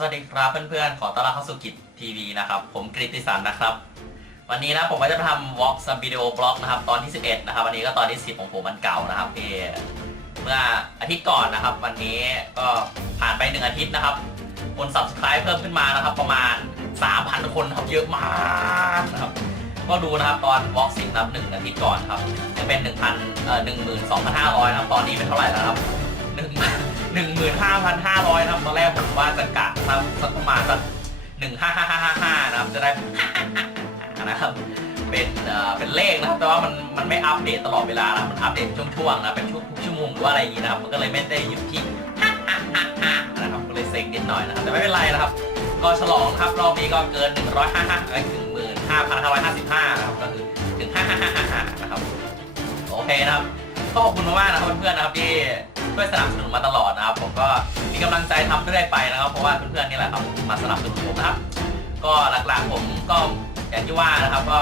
สวัสดีครับเพื่อนๆ ขอต้อนรับเข้าสู่กิจทีวีนะครับ ผมกริตติสันนะครับ วันนี้นะผมก็จะมาทำวอล์กซัมวิดีโอบล็อกนะครับตอนที่ 11 นะครับ วันนี้ก็ตอนที่ 10 ของผมมันเก่านะครับที่เมื่ออาทิตย์ก่อนนะครับ วันนี้ก็ผ่านไป 1 อาทิตย์นะครับ คน subscribe เพิ่มขึ้นมานะครับ ประมาณ 3,000 คนครับเยอะมากนะครับ ก็ดูนะครับตอนวอล์กสิบนะครับหนึ่งอาทิตย์ก่อนครับยังเป็น1,000เอ่อ12,500 นะครับ ตอนนี้เป็นเท่าไหร่แล้วครับห นึ่งหนึ่งหมื่นห้าพันห้าร้อยนะครับตอนแรกผมว่าจะกะสักสักประมาณสักหนึ่งห้าห้าห้าห้านะครับ จะได้นะครับเป็นเอ่อเป็นเลขนะครับแต่ว่ามันมันไม่อัปเดตตลอดเวลานะมันอัปเดตช่วงๆนะเป็นช่วงชั่วโมงหรือว่าอะไรอย่างนี้นะครับมันก็เลยไม่ได้อยู่ที่นะครับก็เลยเซ็งนิดหน่อยนะครับแต่ไม่เป็นไรนะครับ ก็ฉลองครับรอบนี้ก็เกิน 155เอ้ยถึง15,555นะครับก็คือถึง5555นะครับโอเคนะครับก็ขอบคุณมากๆนะครับเพื่อนๆนะครับที่ ช่วยสนับสนุนมาตลอดนะครับ ผมก็มีกำลังใจทำเรื่อยไปนะครับ เพราะว่าเพื่อนๆนี่แหละครับมาสนับสนุนผมนะครับ ก็หลักๆผมก็อย่างที่ว่านะครับก็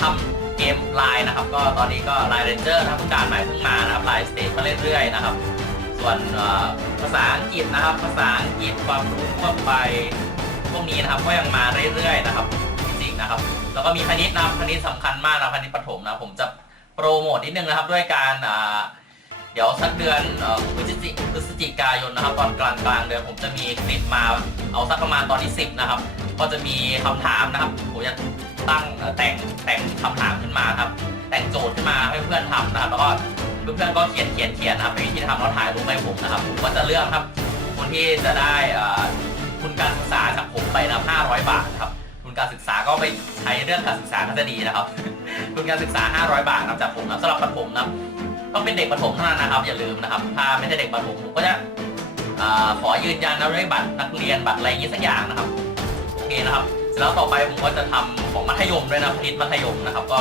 ทำเกมไลน์นะครับ ก็ตอนนี้ก็ไลน์เรนเจอร์นะครับเพิ่งด่านใหม่เพิ่งมานะครับไลน์สเตจมาเรื่อยๆนะครับ ส่วนภาษาอังกฤษนะครับ ภาษาอังกฤษความรู้ทั่วไปพวกนี้นะครับก็ยังมาเรื่อยๆนะครับจริงๆนะครับ แล้วก็มีคณิตนะครับคณิตสำคัญมากนะคณิตประถมนะผมจะ โปรโมทนิดนึงนะครับด้วยการเดี๋ยวสักเดือนพฤศจิพฤศจิกายนนะครับ ตอนกลางกลางๆเดือนผมจะมีคลิปมาเอาสักประมาณตอนที่10นะครับ ก็จะมีคำถามนะครับผมจะตั้งแต่งแต่งคำถามขึ้นมาครับ แต่งโจทย์ขึ้นมาให้เพื่อนทำนะครับแล้วก็เพื่อนๆก็เขียนเขียนเขียนนะครับเป็นวิธีทำแล้วถ่ายรูปให้ผมนะครับผมก็จะเลือกครับ คนที่จะได้เอ่อทุนการศึกษาจากผมไปนะ500 บาทครับทุนการศึกษาก็ไปใช้เรื่องการศึกษาก็จะดีนะครับ ทุนการศึกษา 500 บาทนะครับจากผมนะสำหรับประถมนะต้องเป็นเด็กประถมเท่านั้นนะครับ อย่าลืมนะครับ ถ้าไม่ใช่เด็กประถมผมก็จะอขอยืนยันนะด้วยบัตรนักเรียนบัตรอะไรอย่างนี้สักอย่างนะครับโอเคนะครับ เสร็จแล้วต่อไปผมก็จะทำของมัธยมด้วยนะคณิตมัธยมนะครับ ก็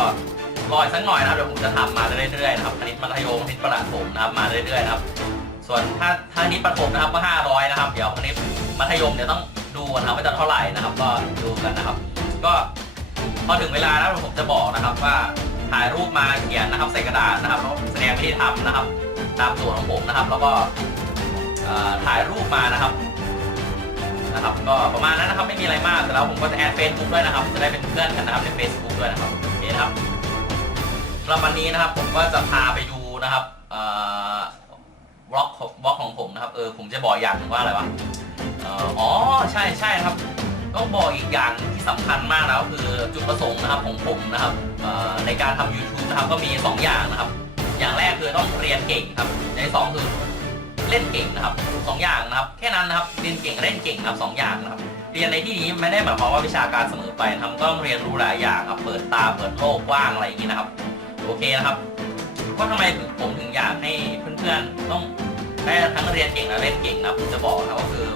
รออีกสักหน่อยนะครับเดี๋ยวผมจะทำมาเรื่อยๆนะครับคณิตมัธยมคณิตประถมนะครับมาเรื่อยๆนะครับ ส่วนถ้าถ้าคณิตประถมนะครับก็ 500 นะครับ เดี๋ยวคณิตมัธยมเดี๋ยวต้องดูนะครับว่าจะเท่าไหร่นะครับ ก็ดูกันนะครับ ก็ พอถึงเวลาแล้วผมจะบอกนะครับว่าถ่ายรูปมาเขียนนะครับใส่กระดาษนะครับแล้วแสดงวิธีทำนะครับ ตามสูตรของผมนะครับ แล้วก็ถ่ายรูปมานะครับนะครับ ก็ประมาณนั้นนะครับไม่มีอะไรมากแต่แล้วผมก็จะแอดเฟซบุ๊กด้วยนะครับ จะได้เป็นเพื่อนกันนะครับใน Facebook ด้วยนะครับโอเคนะครับสำหรับวันนี้นะครับผมก็จะพาไปดูนะครับเอ่อบล็อกของบล็อกของผมนะครับเออผมจะบอกอย่างหนึ่งว่าอะไรวะอ๋อใช่ใช่ครับ ต้องบอกอีกอย่างที่สำคัญมากนะก็คือจุดประสงค์นะครับของผมนะครับในการทำ YouTube นะครับก็มี 2 อย่างนะครับ อย่างแรกคือต้องเรียนเก่งครับอย่างที่สองคือเล่นเก่งนะครับสองอย่างนะครับแค่นั้นนะครับเรียนเก่งเล่นเก่งนะครับสองอย่างนะครับเรียนในที่นี้ไม่ได้หมายความว่าวิชาการเสมอไปนะครับก็ต้องเรียนรู้หลายอย่างครับเปิดตาเปิดโลกกว้างอะไรอย่างนี้นะครับโอเคนะครับก็ทำไมผมถึงอยากให้เพื่อนๆต้องได้ทั้งเรียนเก่งและเล่นเก่งนะครับผมจะบอกนะครับก็คือ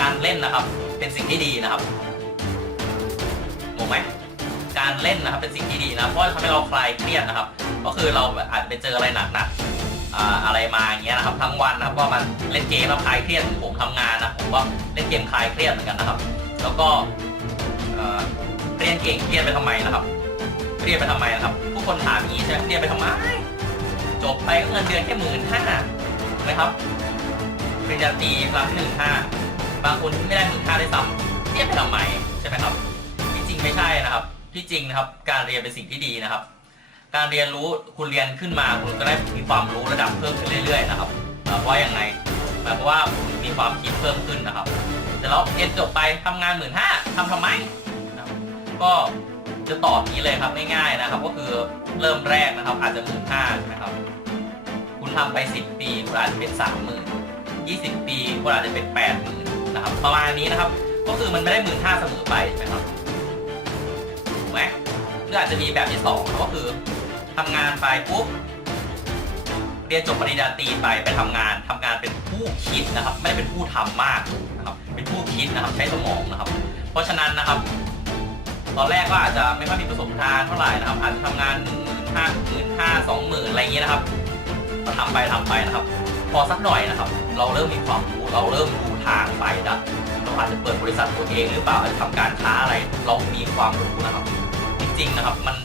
การเล่นนะครับ เป็นสิ่งที่ดีนะครับงงไหมการเล่นนะครับเป็นสิ่งที่ดีนะเพราะทำให้เราคลายเครียดนะครับ ก็คือเราอาจจะไปเจออะไรหนักๆอ่าอะไรมาอย่างเงี้ยนะครับทั้งวันนะครับก็มาเล่นเกมแล้วคลายเครียดผมทำงานนะผมก็เล่นเกมคลายเครียดเหมือนกันนะครับ แล้วก็เรียนเก่งเครียดไปทำไมนะครับเครียดไปทำไมนะครับผู้คนถามอย่างนี้ใช่ไหมเครียดไปทำไมจบไปก็เงินเดือนแค่หมื่นห้าไหมครับปริญญาตรีครั้งที่หนึ่งห้า บางคนที่ไม่ได้หมื่นห้าได้ซ้ำเรียนไปทำไมใช่ไหมครับ ที่จริงไม่ใช่นะครับ ที่จริงนะครับ การเรียนเป็นสิ่งที่ดีนะครับ การเรียนรู้คุณเรียนขึ้นมาคุณก็ได้มีความรู้ระดับเพิ่มขึ้นเรื่อยๆนะครับเพราะยังไงหมายความว่าคุณมีความคิดเพิ่มขึ้นนะครับ แต่เราเรียนจบไปทำงานหมื่นห้าทำทำไมก็จะตอบนี้เลยครับง่ายๆนะครับ ก็คือเริ่มแรกนะครับ อาจจะหมื่นห้าใช่ไหมครับ คุณทำไป 10 ปีคุณอาจจะเป็นสามหมื่น20ปีก็อาจจะเป็น8 0,000นะครับประมาณนี้นะครับ ก็คือมันไม่ได้หมื่นห้าเสมอไปใช่ไหมครับถูกไหมหรืออาจจะมีแบบที่2ก็คือทำงานไปปุ๊บเรียนจบปริญญาตรีไปไปทำงานทำงานเป็นผู้คิดนะครับ ไม่ได้เป็นผู้ทำมากนะครับ เป็นผู้คิดนะครับใช้สมองนะครับ เพราะฉะนั้นนะครับ ตอนแรกก็อาจจะไม่ค่อยมีประสบการณ์เท่าไหร่นะครับ อาจจะทำงานหนึ่งหมื่นห้าหมื่นห้าสองหมื่นอะไรอย่างเงี้ยนะครับก็ทำไปทำไปนะครับ พอสักหน่อยนะครับ เราเริ่มมีความรู้เราเริ่มดู ทางไปนะเราอาจจะเปิดบริษัทตัวเองหรือเปล่าอาจจะทำการค้าอะไรเรามีความรู้นะครับ จริงๆนะครับมัน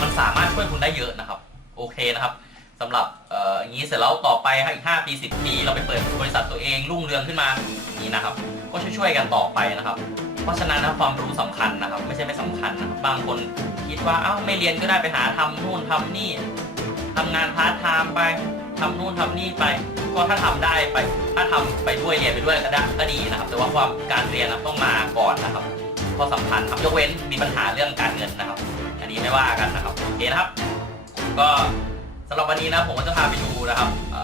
มันสามารถช่วยคุณได้เยอะนะครับ โอเคนะครับสำหรับเอ่ออย่างนี้เสร็จแล้วต่อไปครับอีก5ปี 10 ปี เราไปเปิดบริษัทตัวเองรุ่งเรืองขึ้นมาอย่างนี้นะครับ ก็ช่วยๆกันต่อไปนะครับ เพราะฉะนั้นนะความรู้สำคัญนะครับ ไม่ใช่ไม่สำคัญนะครับบางคนคิดว่าเอ้าไม่เรียนก็ได้ไปหาทำนู่นทำนี่ทำงานพาร์ทไทม์ไป ทำนู่นทำนี่ไป ก็ถ้าทำได้ไป ถ้าทำไปด้วยเรียนไปด้วยก็ได้ก็ดีนะครับ แต่ว่าความการเรียนนะต้องมาก่อนนะครับก็สำคัญครับยกเว้นมีปัญหาเรื่องการเงินนะครับ อันนี้ไม่ว่ากันนะครับโอเคนะครับ ก็สำหรับวันนี้นะผมก็จะพาไปดูนะครับเ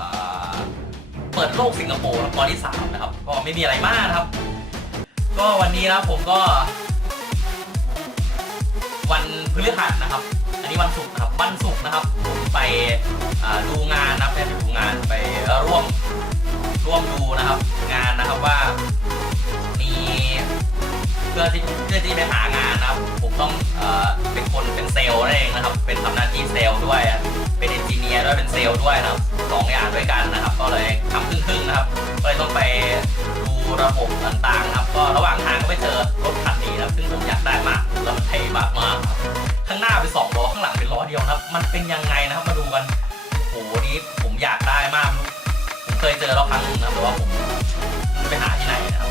เปิดโลกสิงคโปร์ตอนที่สามนะครับ ก็ไม่มีอะไรมากนะครับ ก็วันนี้นะผมก็ วันพฤหัสนะครับ อันนี้วันศุกร์นะครับวันศุกร์นะครับผมไปดูงานนะครับไปดูงานไปร่วมร่วมดูนะครับ งานนะครับว่ามีเพื่อที่เพื่อที่ไปหางานนะครับ ผมต้องเอเป็นคนเป็นเซลล์นั่นเองนะครับ เป็นทำหน้าที่เซลล์ด้วยเป็นเอนจิเนียร์ด้วยเป็นเซลล์ด้วยนะครับสองอย่างด้วยกันนะครับ ก็เลยทำครึ่งๆนะครับก็เลยต้องไป ระบบต่างๆนะครับ ก็ระหว่างทางก็ไปเจอรถคันนี้นะครับ ซึ่งผมอยากได้มากแล้วมันเท่มากมาข้างหน้าเป็นสองล้อข้างหลังเป็นล้อเดียวนะครับ มันเป็นยังไงนะครับมาดูกันโอ้โหนี้ผมอยากได้มากผมเคยเจอแล้วครั้งหนึงนะครับแต่ว่าผมไปหาที่ไหนนะครับ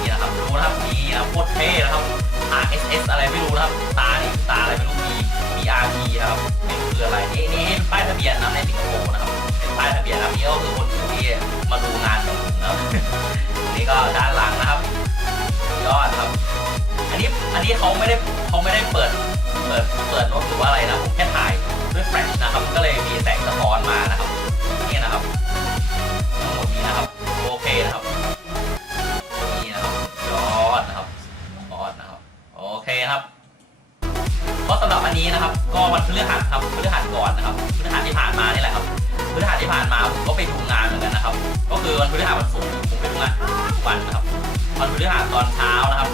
นี่นะครับดูนะครับมีนะครับโคตรเท่นะครับ RSS อะไรไม่รู้นะครับตานี่ตาอะไรไม่รู้มี BRP นะครับนี่คืออะไรนี่นี่ป้ายทะเบียนนะในสิงคโปร์นะครับเป็นป้ายทะเบียนนะครับนี่ก็คือคนที่มาดูงานของผมนะครับ นี้ก็ด้านหลังนะครับยอดครับ อันนี้อันนี้เขาไม่ได้เขาไม่ได้เปิดเปิดเปิดรถหรือว่าอะไรนะผมแค่ถ่ายด้วยแฟลชนะครับ ก็เลยมีแสงสะท้อนมานะครับ ตอนเช้านะครับ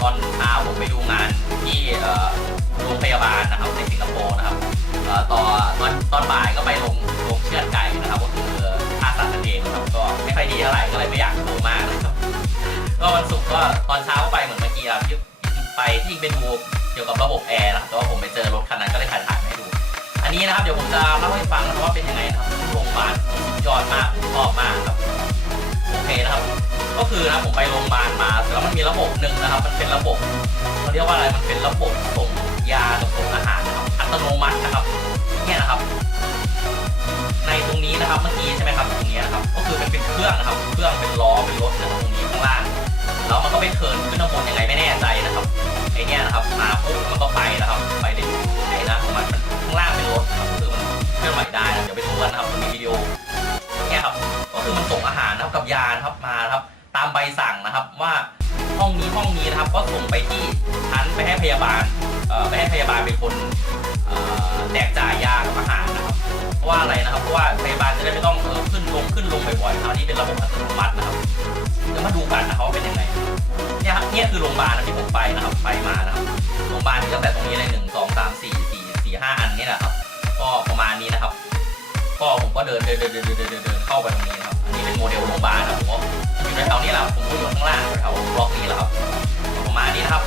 ตอนเช้าผมไปดูงานที่โรงพยาบาลนะครับในสิงคโปร์นะครับเอ่อตอนตอนบ่ายก็ไปลงลงเชือดไก่นะครับก็คือฆ่าสัตว์นั่นเองนะครับก็ไม่ค่อยดีเท่าไหร่ก็เลยไม่อยากดูมากนะครับก็วันศุกร์ก็ตอนเช้าไปเหมือนเมื่อกี้ครับที่ไปที่จริงไปดูเกี่ยวกับระบบแอร์นะครับแต่ว่าผมไปเจอรถคันนั้นก็เลยถ่ายถ่ายให้ดู อันนี้นะครับเดี๋ยวผมจะเล่าให้ฟังนะครับว่าเป็นยังไงนะครับโรงพยาบาลยอดมากชอบมากครับ โอเคนะครับ ก็คือนะผมไปโรงพยาบาลมาแล้วมันมีระบบหนึ่งนะครับ มันเป็นระบบเขาเรียกว่าอะไรมันเป็นระบบส่งยากับส่งอาหารนะครับอัตโนมัตินะครับเนี่ยนะครับ ในตรงนี้นะครับเมื่อกี้ใช่ไหมครับตรงนี้นะครับ ก็คือเป็นเป็นเครื่องนะครับ เครื่องเป็นล้อเป็นรถนะครับตรงนี้ข้างล่างแล้วมันก็ไปเทิร์นขึ้นข้างบนยังไงไม่แน่ใจนะครับไอเนี้ยนะครับมาปุ๊บมันก็ไปนะครับ ไปเรื่อยๆนะของมันข้างล่างเป็นรถนะครับก็คือมันเคลื่อนไหวได้นะเดี๋ยวไปดูกันนะครับมันมีวิดีโอเนี่ยครับ คือมาส่งอาหารนะครับกับยานะครับมาครับ ตามใบสั่งนะครับว่าห้องนี้ห้องนี้นะครับ ก็ส่งไปที่ชั้นไปให้พยาบาลไปให้พยาบาลเป็นคนแจกจ่ายยากับอาหารนะครับเพราะว่าอะไรนะครับเพราะว่าพยาบาลจะได้ไม่ต้องขึ้นลงขึ้นลงบ่อยๆคราวนี้เป็นระบบอัตโนมัตินะครับเดี๋ยวมาดูกันนะครับาเป็นยังไงเนี่ยครับเนี่ยคือโรงพยาบาลที่ผมไปนะครับไปมานะครับโรงพยาบาลตั้งแต่ตรงนี้เลยหนึ่งสองสามสี่สี่สี่ห้าอันนี่แหละครับ ก็ประมาณนี้นะครับ ก็ผมก็เดินเดินเดินเดินเดินเดินเข้าไปตรงนี้ โมเดลโรงพยาบาลนะผมอยู่ในแถวนี้แหละผมก็อยู่ข้างล่างแถวบล็อกนี้แหละครับประมาณนี้นะครับ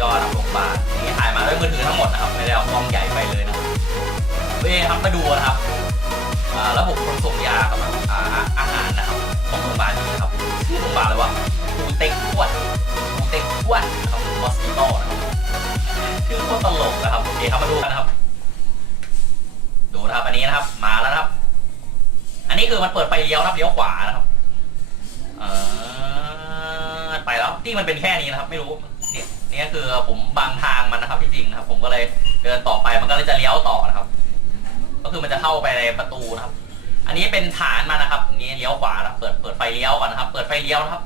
ยอดนะครับโรงพยาบาลนี่ถ่ายมาด้วยมือถือทั้งหมดนะครับไม่ได้เอากล้องใหญ่ไปเลยนะครับเว้ยครับมาดูนะครับระบบขนส่งยากับอาอาหารนะครับของโรงพยาบาลนี้นะครับชื่อโรงพยาบาลเลยว่าปูเต็กขวดปูเต็กขวดนะครับฮอสพิทอลนะครับชื่อโคตรตลกนะครับโอเคครับมาดูกันนะครับ ดูนะครับอันนี้นะครับ มาแล้วนะครับ นี้คือมันเปิดไฟเลี้ยวนะครับเลี้ยวขวานะครับเออไปแล้วที่มันเป็นแค่นี้นะครับ ไม่รู้เนี่ยนี่คือผมบางทางมันนะครับที่จริงนะครับ ผมก็เลยเดินต่อไปมันก็เลยจะเลี้ยวต่อนะครับ ก็คือมันจะเข้าไปในประตูนะครับ อันนี้เป็นฐานมันนะครับนี่เลี้ยวขวานะครับเปิดเปิดไฟเลี้ยวก่อนนะครับ เปิดไฟเลี้ยวนะครับ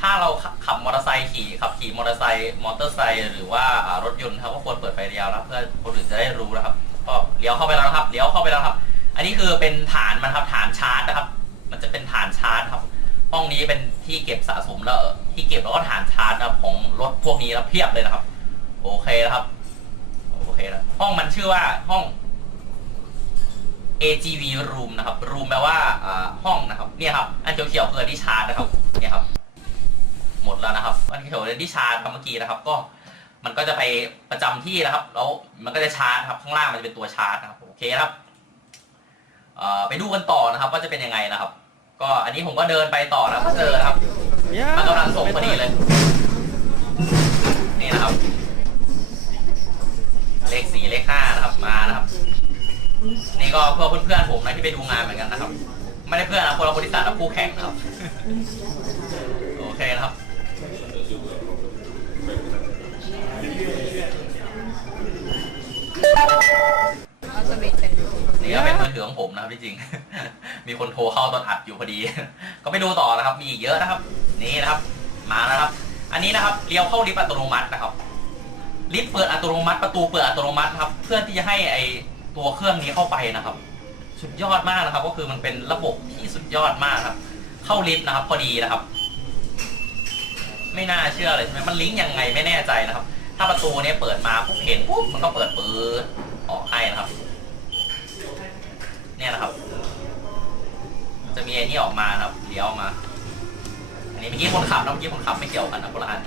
ถ้าเราขับมอเตอร์ไซค์ขี่ขับขี่มอเตอร์ไซค์มอเตอร์ไซค์หรือว่ารถยนต์ครับก็ควรเปิดไฟเลี้ยวนะเพื่อคนอื่นจะได้รู้นะครับ ก็เลี้ยวเข้าไปแล้วนะครับ เลี้ยวเข้าไปแล้วครับ อันนี้คือเป็นฐานมันครับฐานชาร์จนะครับ มันจะเป็นฐานชาร์จครับ ห้องนี้เป็นที่เก็บสะสมแล้วที่เก็บแล้วก็ฐานชาร์จนะครับของรถพวกนี้นะเพียบเลยนะครับ โอเคนะครับ โอเคนะห้องมันชื่อว่าห้อง AGV room นะครับ room แปลว่าห้องนะครับ เนี่ยครับ อันเขียวๆคืออันที่ชาร์จนะครับ เนี่ยครับ หมดแล้วนะครับ อันเขียวๆอันที่ชาร์จครับเมื่อกี้นะครับ ก็มันก็จะไปประจำที่นะครับ แล้วมันก็จะชาร์จครับ ข้างล่างมันจะเป็นตัวชาร์จนะครับ โอเคครับ เอ่อไปดูกันต่อนะครับว่าจะเป็นยังไงนะครับ ก็อันนี้ผมก็เดินไปต่อแล้วก็เจอนะครับมันกำลังส่งพอดีเลย นี่นะครับ เลขสี่เลขห้านะครับมานะครับ นี่ก็เพื่อเพื่อนๆผมนะที่ไปดูงานเหมือนกันนะครับ ไม่ได้เพื่อนนะคนละบริษัทนะคู่แข่งนะครับ โอเคนะครับเราจะมีเป็น นี่ก็เป็นมือถือของผมนะครับที่จริง มีคนโทรเข้าตอนอัดอยู่พอดี ก็ไปดูต่อนะครับ มีอีกเยอะนะครับ นี่นะครับ มาแล้วครับ อันนี้นะครับเลี้ยวเข้าลิฟต์อัตโนมัตินะครับ ลิฟต์เปิดอัตโนมัติ ประตูเปิดอัตโนมัติครับ เพื่อที่จะให้ไอตัวเครื่องนี้เข้าไปนะครับ สุดยอดมากนะครับ ก็คือมันเป็นระบบที่สุดยอดมากครับ เข้าลิฟต์นะครับ พอดีนะครับ ไม่น่าเชื่อเลยใช่ไหมมันลิงก์ยังไงไม่แน่ใจนะครับ ถ้าประตูเนี้เปิดมาปุ๊บเห็นปุ๊บมันก็เปิดปืดออกให้นะครับ เนี่ยนะครับ จะมีไอ้นี่ออกมานะครับเลี้ยวมา อันนี้เมื่อกี้คนขับนะเมื่อกี้คนขับไม่เกี่ยวกันนะคนละอัน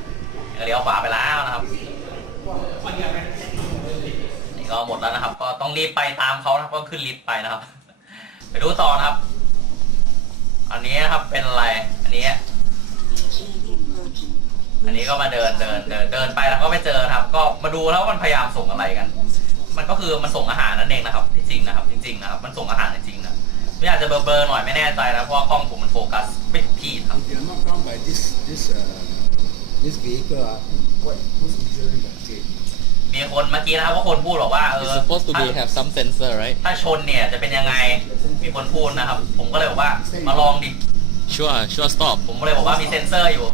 เลี้ยวขวาไปแล้วนะครับนี่ก็หมดแล้วนะครับ ก็ต้องรีบไปตามเขานะครับก็ขึ้นลิฟต์ไปนะครับ ไปดูต่อนะครับ อันนี้นะครับเป็นอะไร อันนี้ อันนี้ก็มาเดินเดินเดินเดินไปแล้วก็ไปเจอครับ ก็มาดูแล้วมันพยายามส่งอะไรกัน มันก็คือมันส่งอาหารนั่นเองนะครับที่จริงนะครับ จริง ๆ นะครับ มันส่งอาหารจริงๆนะไม่อยากจะเบลอๆหน่อยไม่แน่ใจนะเพราะว่ากล้องผมมันโฟกัสไม่ถูกที่ครับ If you're not bound by this this uh, this vehicle, uh, what who's insuring the gate? มีคนเมื่อกี้นะครับว่าคนพูดบอกว่าเอ It's อ supposed to be ถ้า have some sensor, right? ถ้าชนเนี่ยจะเป็นยังไงมีคนพูดนะครับ ผมก็เลยบอกว่ามาลองดิ Sure, sure, stop. ผมก็เลยบอกว่ามีเซ็นเซอร์อยู่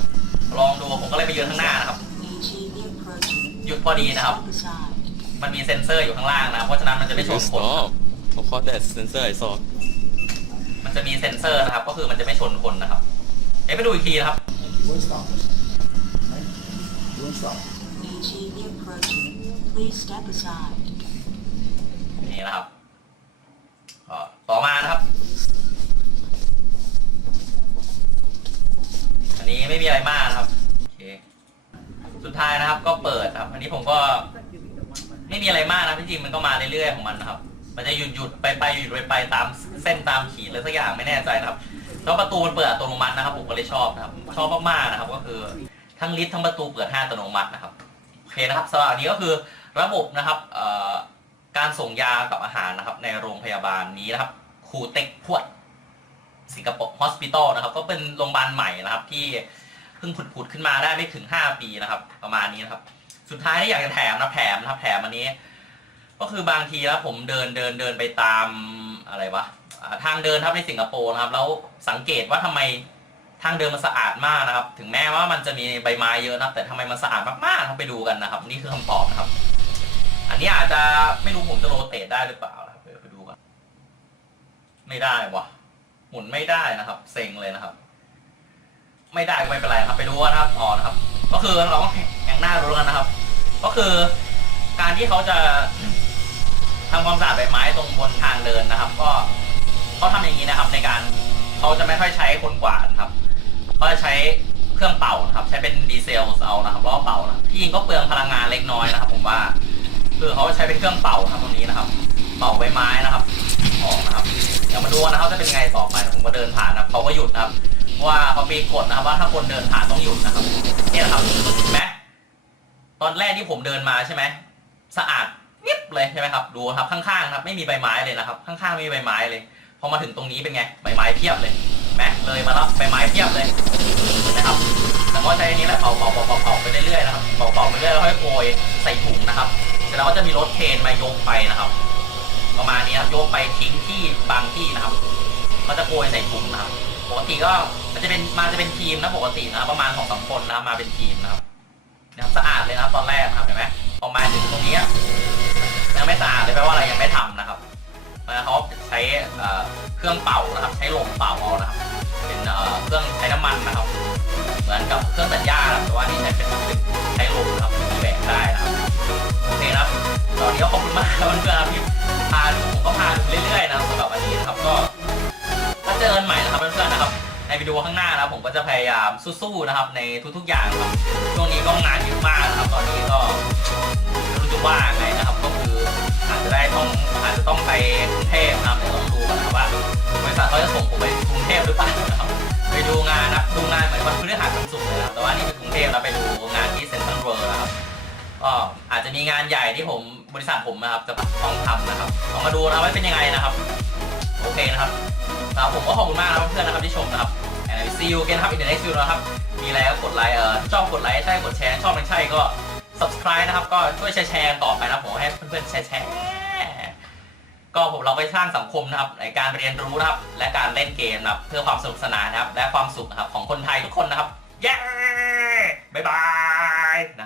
ลองดูผมก็เลยไปยืนข้างหน้านะครับ หยุดพอดีนะครับ มันมีเซ็นเซอร์อยู่ข้างล่างนะครับเพราะฉะนั้นมันจะไม่ช You นคน stop. Of course, that's sensor I saw. มันจะมีเซ็นเซอร์นะครับ ก็คือมันจะไม่ชนคนนะครับเดี๋ยวไปดูอีกทีนะครับ You won't stop. Right? You won't stop. Please step aside. นี่นะครับก็ต่อมานะครับ อันนี้ไม่มีอะไรมากนะครับโอเคสุดท้ายนะครับก็เปิดครับ อันนี้ผมก็ไม่มีอะไรมากนะที่จริงมันก็มาเรื่อยๆของมันนะครับ มันจะหยุดหยุดไปไปหยุดไปไปตามเส้นตามขีดเลยสักอย่างไม่แน่ใจนะครับแล้วประตูมันเปิดอัตโนมัตินะครับผมก็เลยชอบนะครับชอบมากๆนะครับ ก็คือทั้งลิฟต์ทั้งประตูเปิดห้าอัตโนมัตินะครับโอเคนะครับสำหรับอันนี้ก็คือระบบนะครับการส่งยากับอาหารนะครับ ในโรงพยาบาลนี้นะครับคูเต็กพวดสิงคโปร์ฮอสพิทอลนะครับ ก็เป็นโรงพยาบาลใหม่นะครับที่เพิ่งผุดๆขึ้นมาได้ไม่ถึง 5 ปีนะครับ ประมาณนี้นะครับ สุดท้ายที่อยากจะแถมนะแถมนะแถมอันนี้ ก็คือบางทีแล้วผมเดินเดินเดินไปตามอะไรวะทางเดินครับในสิงคโปร์นะครับ แล้วสังเกตว่าทำไมทางเดินมันสะอาดมากนะครับ ถึงแม้ว่ามันจะมีใบไม้เยอะนะแต่ทำไมมันสะอาดมากๆครับไปดูกันนะครับ นี่คือคำตอบนะครับ อันนี้อาจจะไม่รู้ผมจะโรเตทได้หรือเปล่านะครับไปดูกันไม่ได้วะหมุนไม่ได้นะครับ เซ็งเลยนะครับ ไม่ได้ก็ไม่เป็นไรครับ ไปดูนนะครับต่อนะครับ ก็คือเราก็แข่งหน้าดูแล้กันนะครับ ก็คือการที่เขาจะทำความสะอาดใบไม้ตรงบนทางเดินนะครับ ก็เขาทำอย่างนี้นะครับ ในการเขาจะไม่ค่อยใช้คนกวาดครับเขาจะใช้เครื่องเป่านะครับ ใช้เป็นดีเซลเอานะครับล้อเป่านะที่จริงก็เปลืองพลังงานเล็กน้อยนะครับ ผมว่าคือเขาใช้เป็นเครื่องเป่านะครับตรงนี้นะครับ เป่าใบไม้นะครับออกนะครับเดี๋ยวมาดูนะครับจะเป็นไงต่อไปผมก็เดินผ่านนะครับเขาก็หยุดนะครับว่าเขามีกฎนะครับว่าถ้าคนเดินผ่านต้องหยุดนะครับนี่นะครับเห็นไหม ตอนแรกที่ผมเดินมาใช่ไหมสะอาดเงียบเลยใช่ไหมครับ ดูครับข้างๆครับ ไม่มีใบไม้เลยนะครับ ข้างๆไม่มีใบไม้เลย พอมาถึงตรงนี้เป็นไงใบไม้เพียบเลยเห็นไหมเลยมาแล้วใบไม้เพียบเลยเห็นไหมครับแล้วก็ใช้อันนี้แหละเป่าเป่าเป่าเป่าไปเรื่อยๆนะครับเป่าเป่าไปเรื่อยแล้วค่อยโกยใส่ถุงนะครับเสร็จแล้วก็จะมีรถเคนมายกไปนะครับ ประมาณนี้ครับโยกไปทิ้งที่บางที่นะครับก็จะโกยใส่ถุงนะครับ ปกติก็มันจะเป็นมาจะเป็นทีมนะปกตินะประมาณสองสามคนนะมาเป็นทีมนะครับ นะครับสะอาดเลยนะครับตอนแรกนะครับเห็นไหมออมาถึงตรงนี้ยังไม่สะอาดเลยแปลว่าอะไรยังไม่ทำนะครับมาเขาใช้เครื่องเป่านะครับ ใช้ลมเป่าเอานะครับ เป็นเครื่องใช้น้ำมันนะครับ เหมือนกับเครื่องตัดหญ้าแต่ว่านี่ใช้เป็นเป็นใช้ลมนะครับมีแบกได้นะครับ วิดีโอข้างหน้านะครับผมก็จะพยายามสู้ๆนะครับในทุกๆอย่างครับช่วงนี้ก็งานเยอะมากนะครับ ตอนนี้ก็รู้จะว่าไงนะครับ ก็คืออาจจะได้ต้องอาจจะต้องไปกรุงเทพนะครับเดี๋ยวต้องดูกันนะครับว่าเขาจะส่งผมไปกรุงเทพหรือเปล่านะครับไปดูงานนะดูงานเหมือนวันพฤหัสวันศุกร์เลยนะครับแต่ว่านี่เป็นกรุงเทพแล้วไปดูงานที่เซ็นทรัลเวิลด์นะครับก็อาจจะมีงานใหญ่ที่ผมบริษัทผมนะครับจะต้องทำนะครับลองมาดูนะว่าเป็นยังไงนะครับ โอเคนะครับแล้วผมก็ขอบคุณมากนะครับเพื่อนนะครับที่ชมนะครับ and I will see you again ครับ in the next video นะครับ มีอะไรก็กดไลค์เออชอบกดไลค์ใช่กดแชร์ชอบไม่ใช่ก็ subscribe นะครับ ก็ช่วยแชร์แชร์ต่อไปนะผมให้เพื่อนๆแชร์แชร์ก็ผมเราไปสร้างสังคมนะครับในการเรียนรู้นะครับ และการเล่นเกมนะครับ เพื่อความสนุกสนานนะครับ และความสุขนะครับของคนไทยทุกคนนะครับ เย้ บ๊ายบายนะ